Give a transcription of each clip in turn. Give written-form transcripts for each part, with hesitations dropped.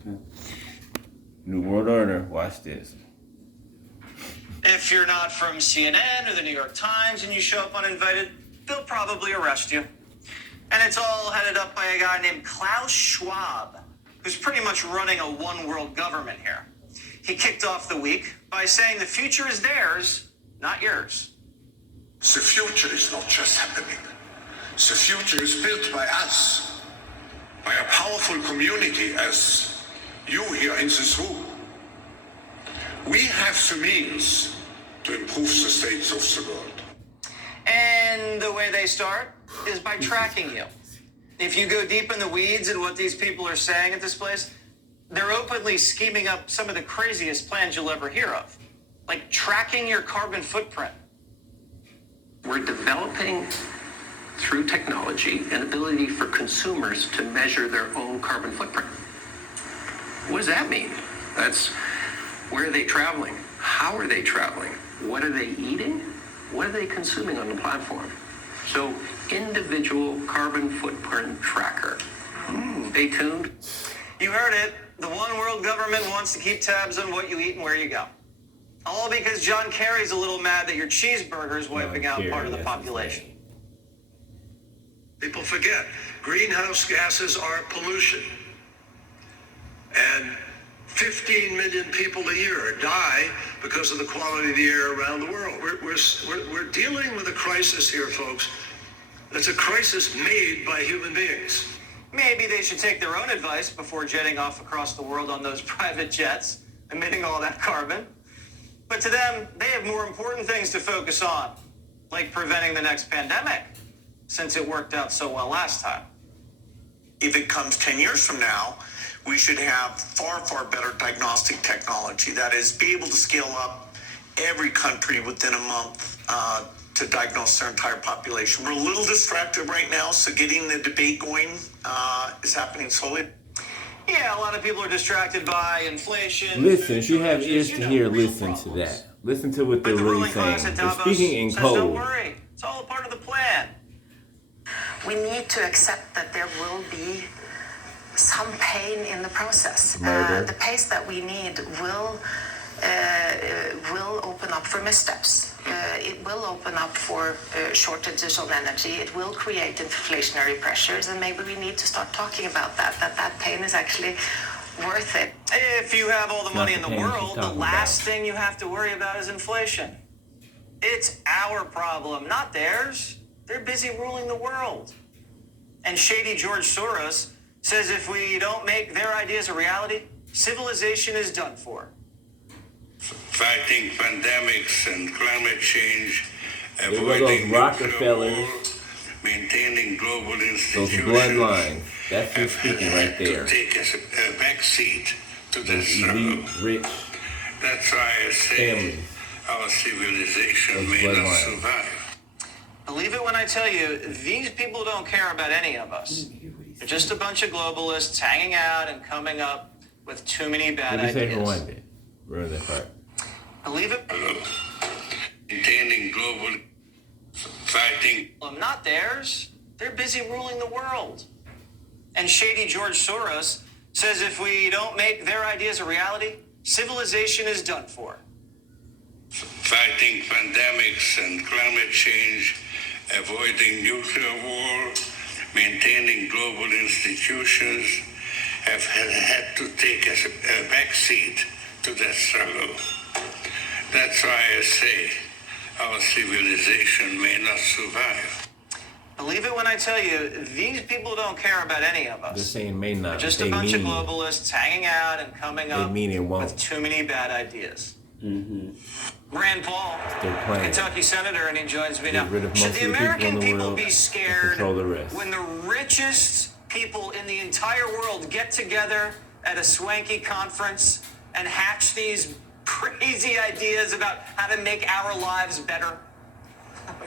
Okay. New World Order. Watch this. If you're not from CNN or the New York Times and you show up uninvited, they'll probably arrest you. And it's all headed up by a guy named Klaus Schwab, who's pretty much running a one-world government here. He kicked off the week by saying the future is theirs, not yours. The future is not just happening. The future is built by us, by a powerful community as you here in this room. We have the means to improve the states of the world. And the way they start is by tracking you. If you go deep in the weeds in what these people are saying at this place, they're openly scheming up some of the craziest plans you'll ever hear of, like tracking your carbon footprint. We're developing, through technology, an ability for consumers to measure their own carbon footprint. What does that mean? That's where are they traveling? How are they traveling? What are they eating? What are they consuming on the platform? So, individual carbon footprint tracker. Stay tuned. You heard it. The one world government wants to keep tabs on what you eat and where you go. All because John Kerry's a little mad that your cheeseburger is wiping out part of the population. People forget, greenhouse gases are pollution. And 15 million people a year die because of the quality of the air around the world. We're dealing with a crisis here, folks. It's a crisis made by human beings. Maybe they should take their own advice before jetting off across the world on those private jets, emitting all that carbon. But to them, they have more important things to focus on, like preventing the next pandemic, since it worked out so well last time. If it comes 10 years from now, we should have far, far better diagnostic technology. That is, be able to scale up every country within a month to diagnose their entire population. We're a little distracted right now, so getting the debate going is happening slowly. Yeah, a lot of people are distracted by inflation. Listen, if you have ears to hear, real listen to problems. that. Listen to what they're But the really ruling class saying. at They're Davos speaking in says, don't code. worry, it's all a part of the plan. We need to accept that there will be some pain in the process. Murder. The pace that we need will open up for missteps. It will open up for shortages of energy. It will create inflationary pressures, and maybe we need to start talking about that pain is actually worth it. If you have all the money in the pain she's world, the talking last about. thing you have to worry about is inflation. It's our problem, not theirs. They're busy ruling the world. And shady George Soros says if we don't make their ideas a reality, civilization is done for. Fighting pandemics and climate change, There go avoiding those nuclear Rockefellers. war, maintaining global Those institutions. bloodlines. That's who's have speaking right had there. To take a back seat to the Those struggle. elite, rich That's why I say families. our civilization Those may not bloodlines. survive. Believe it when I tell you, these people don't care about any of us. They're just a bunch of globalists hanging out and coming up with too many bad What did you say for ideas. one bit? Ruin that part. Believe it. Maintaining global fighting. Not theirs. They're busy ruling the world. And shady George Soros says if we don't make their ideas a reality, civilization is done for. Fighting pandemics and climate change, avoiding nuclear war, maintaining global institutions, have had to take a back seat to that struggle. That's why I say our civilization may not survive. Believe it when I tell you, these people don't care about any of They're us. saying may not. They're just they a bunch of mean, globalists hanging out and coming They up mean it won't. with too many bad ideas. Mm-hmm. Rand Paul, Their plan. Kentucky senator, and he joins me now. Get rid of Should most the of the people American in the people world be and scared control the rest. when the richest people in the entire world get together at a swanky conference and hatch these crazy ideas about how to make our lives better?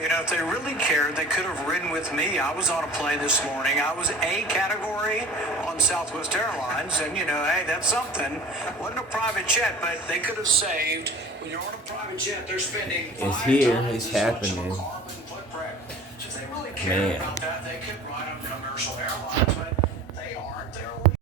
You know, if they really cared, they could have ridden with me. I was on a plane this morning. I was A category on Southwest Airlines, and, you know, hey, that's something. Wasn't a private jet, but they could have saved. When you're on a private jet, they're spending It's 5 here. times It's as much of a happening. carbon footprint. So if they really cared Man. about that, they could